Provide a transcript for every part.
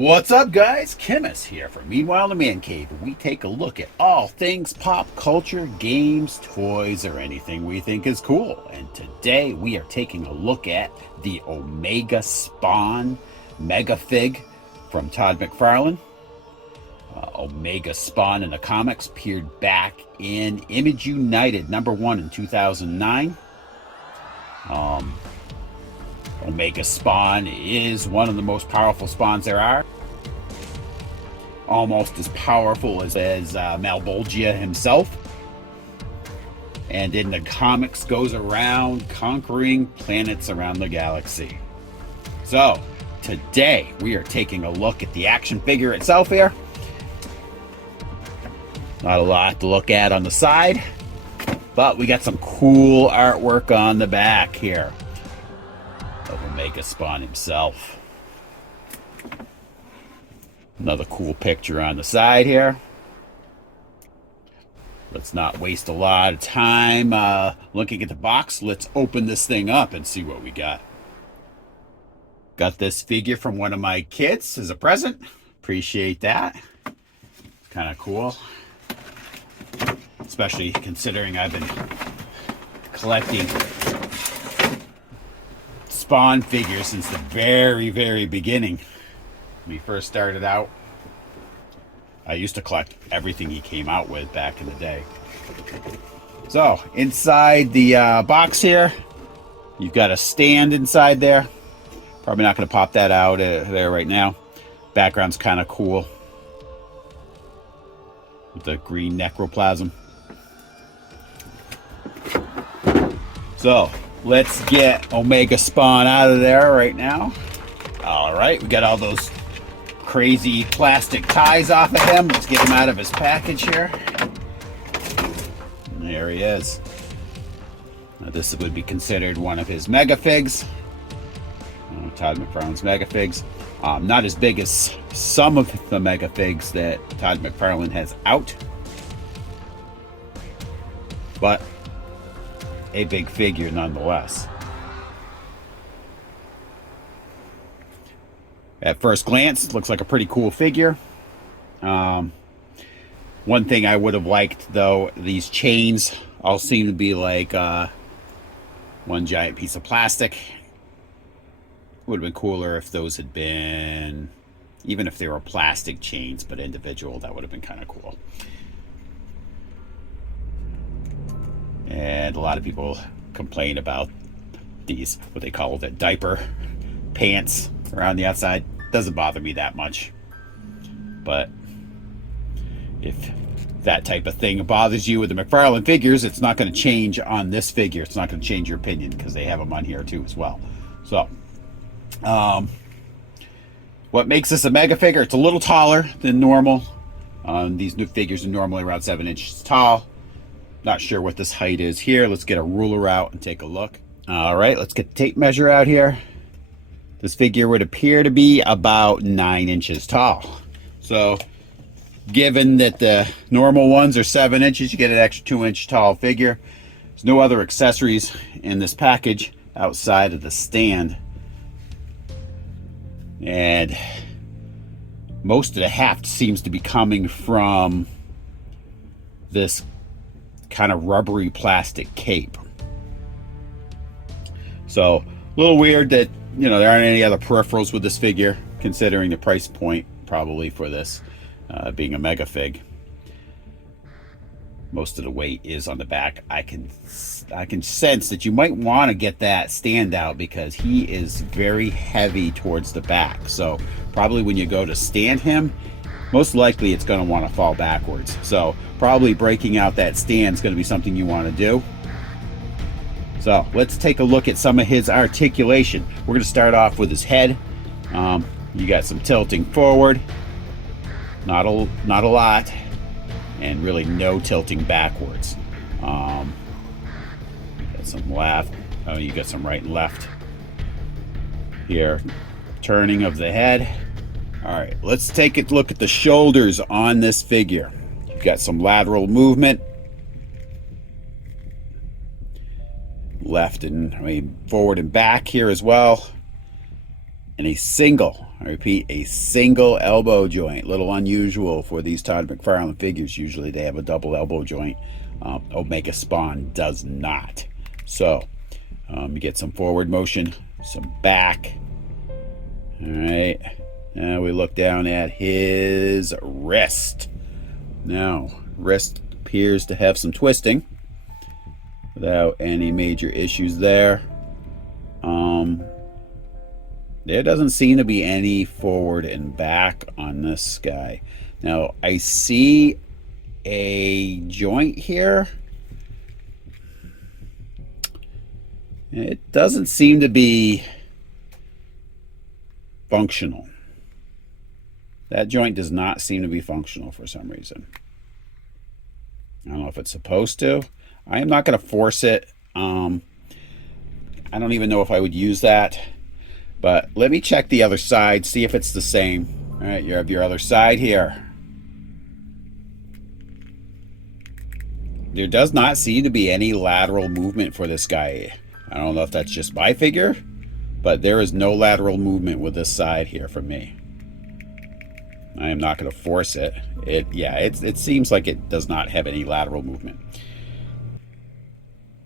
What's up, guys? Chemist here from Meanwhile in the Man Cave. We take a look at all things pop culture, games, toys, or anything we think is cool. And today we are taking a look at the Omega Spawn Megafig from Todd McFarlane. Omega Spawn in the comics appeared back in Image United #1 in 2009. Omega Spawn is one of the most powerful spawns there are. Almost as powerful as Malbolgia himself. And in the comics goes around conquering planets around the galaxy. So, today we are taking a look at the action figure itself here. Not a lot to look at on the side, but we got some cool artwork on the back here of Omega Spawn himself. Another cool picture on the side here. Let's not waste a lot of time looking at the box. Let's open this thing up and see what we got. Got this figure from one of my kids as a present. Appreciate that. Kind of cool. Especially considering I've been collecting Spawn figures since the very beginning. When he first started out, I used to collect everything he came out with back in the day. So inside the box here, you've got a stand inside there. Probably not going to pop that out there right now. Background's kind of cool with the green necroplasm. So let's get Omega Spawn out of there right now. All right, we got all those crazy plastic ties off of him. Let's get him out of his package here. And there he is. Now, this would be considered one of his Megafigs. Todd McFarlane's Megafigs. Not as big as some of the Megafigs that Todd McFarlane has out, but a big figure nonetheless. At first glance, it looks like a pretty cool figure. One thing I would have liked, though, these chains all seem to be like one giant piece of plastic. Would have been cooler if those had been, even if they were plastic chains, but individual. That would have been kind of cool. And a lot of people complain about these, what they call the diaper pants around the outside. Doesn't bother me that much. But if that type of thing bothers you with the McFarlane figures, it's not going to change on this figure. It's not going to change your opinion because they have them on here too as well. So, what makes this a mega figure? It's a little taller than normal. These new figures are normally around 7 inches tall. Not sure what this height is here. Let's get a ruler out and take a look. All right, let's get the tape measure out here. This figure would appear to be about 9 inches tall. So, given that the normal ones are 7 inches, you get an extra 2-inch tall figure. There's no other accessories in this package outside of the stand. And most of the heft seems to be coming from this kind of rubbery plastic cape. So a little weird that, you know, there aren't any other peripherals with this figure, considering the price point probably for this being a Megafig. Most of the weight is on the back. I can sense that you might want to get that stand out because he is very heavy towards the back. So probably when you go to stand him, most likely it's going to want to fall backwards. So probably breaking out that stand is going to be something you want to do. So let's take a look at some of his articulation. We're going to start off with his head. You got some tilting forward, not a lot, and really no tilting backwards. Got some left. Oh, you got some right and left here. Turning of the head. All right, let's take a look at the shoulders on this figure. You've got some lateral movement. Left and forward and back here as well. and a single, I repeat, a single elbow joint. Little unusual for these Todd McFarlane figures. Usually they have a double elbow joint. Omega Spawn does not. So you get some forward motion, some back. All right, now we look down at his wrist. Now, wrist appears to have some twisting without any major issues there. There doesn't seem to be any forward and back on this guy. Now, I see a joint here. It doesn't seem to be functional. That joint does not seem to be functional for some reason. I don't know if it's supposed to. I am not going to force it. I don't even know if I would use that. But let me check the other side, see if it's the same. All right, you have your other side here. There does not seem to be any lateral movement for this guy. I don't know if that's just my figure, but there is no lateral movement with this side here for me. I am not going to force it. It seems like it does not have any lateral movement.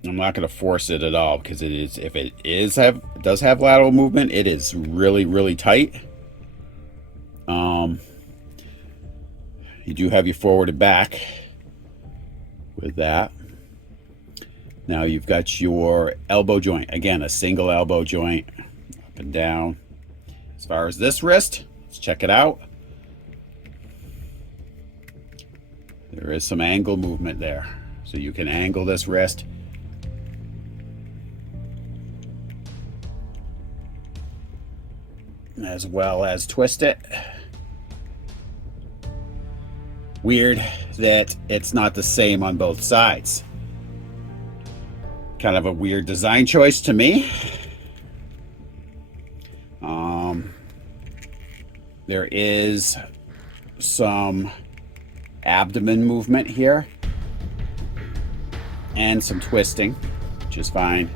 I'm not going to force it at all, because if it does have lateral movement, it is really, really tight. You do have your forward and back with that. Now you've got your elbow joint. Again, a single elbow joint up and down. As far as this wrist, let's check it out. There is some angle movement there. So you can angle this wrist. As well as twist it. Weird that it's not the same on both sides. Kind of a weird design choice to me. There is some abdomen movement here and some twisting, which is fine.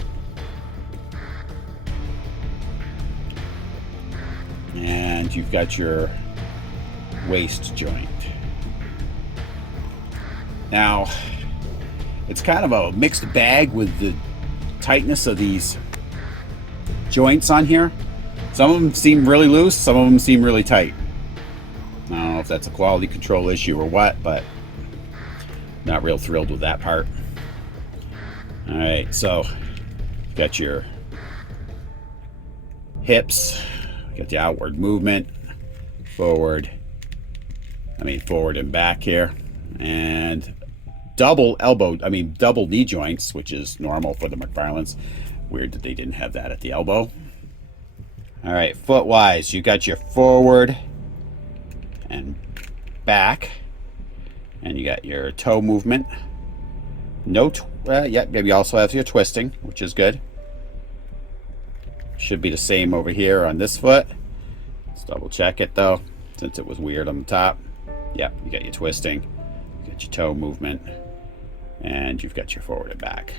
And you've got your waist joint. Now, it's kind of a mixed bag with the tightness of these joints on here. Some of them seem really loose, some of them seem really tight. I don't know if that's a quality control issue or what, but not real thrilled with that part. All right, so you've got your hips, got the outward movement, forward and back here, and double knee joints, which is normal for the McFarlanes. Weird that they didn't have that at the elbow. All right, foot wise, you got your forward and back, and you got your toe movement. You also have your twisting, which is good. Should be the same over here on this foot. Let's double check it though, since it was weird on the top. Yep, you got your twisting, you got your toe movement, and you've got your forward and back.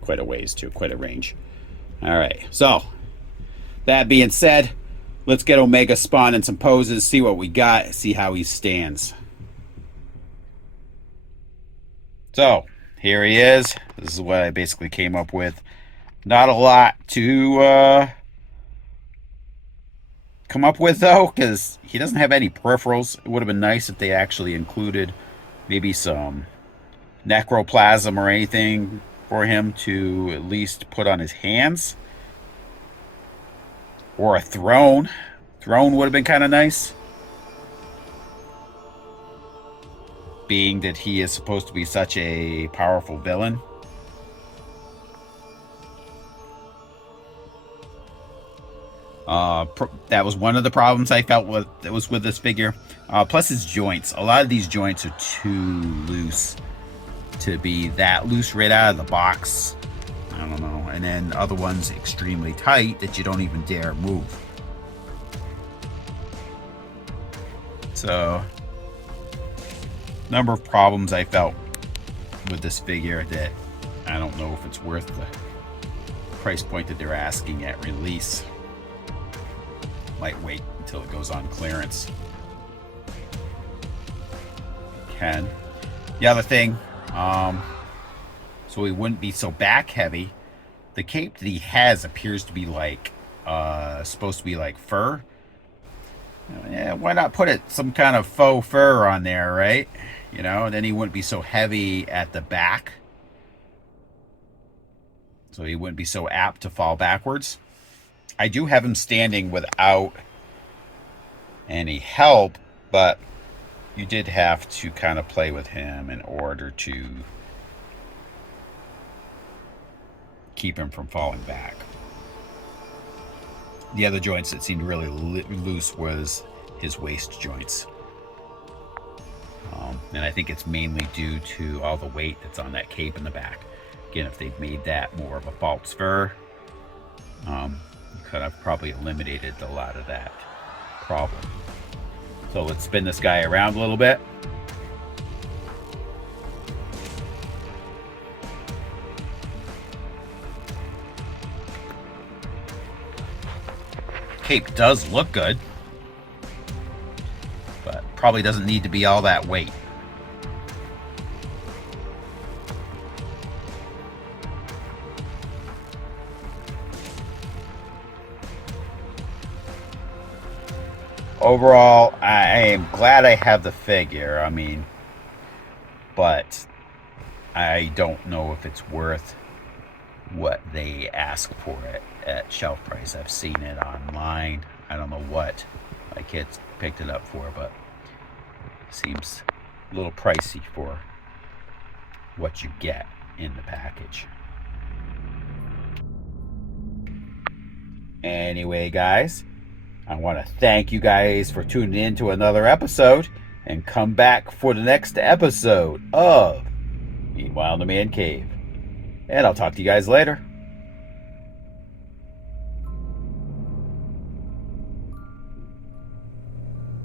Quite a ways too, quite a range. All right, so that being said, let's get Omega Spawn in some poses, see what we got, see how he stands. So here he is. This is what I basically came up with. Not a lot to come up with though, because he doesn't have any peripherals. It would have been nice if they actually included maybe some necroplasm or anything for him to at least put on his hands, or a throne. Throne would have been kind of nice, being that he is supposed to be such a powerful villain. That was one of the problems I felt with this figure. Plus his joints. A lot of these joints are too loose to be that loose right out of the box. I don't know. And then other ones extremely tight that you don't even dare move. So, number of problems I felt with this figure that I don't know if it's worth price point that they're asking at release. Might wait until it goes on clearance. Can. The other thing, so he wouldn't be so back heavy. The cape that he has appears to be like supposed to be like fur. Yeah, why not put it some kind of faux fur on there, right? You know, then he wouldn't be so heavy at the back. So he wouldn't be so apt to fall backwards. I do have him standing without any help, but you did have to kind of play with him in order to keep him from falling back. The other joints that seemed really loose was his waist joints. And I think it's mainly due to all the weight that's on that cape in the back. Again, if they'd made that more of a false fur, you could have probably eliminated a lot of that problem. So let's spin this guy around a little bit. Cape does look good, but probably doesn't need to be all that weight. Overall, I am glad I have the figure. I mean, but I don't know if it's worth what they ask for it at shelf price. I've seen it online. I don't know what my kids picked it up for, but it seems a little pricey for what you get in the package. Anyway, guys, I want to thank you guys for tuning in to another episode, and come back for the next episode of Meanwhile in the Man Cave. And I'll talk to you guys later.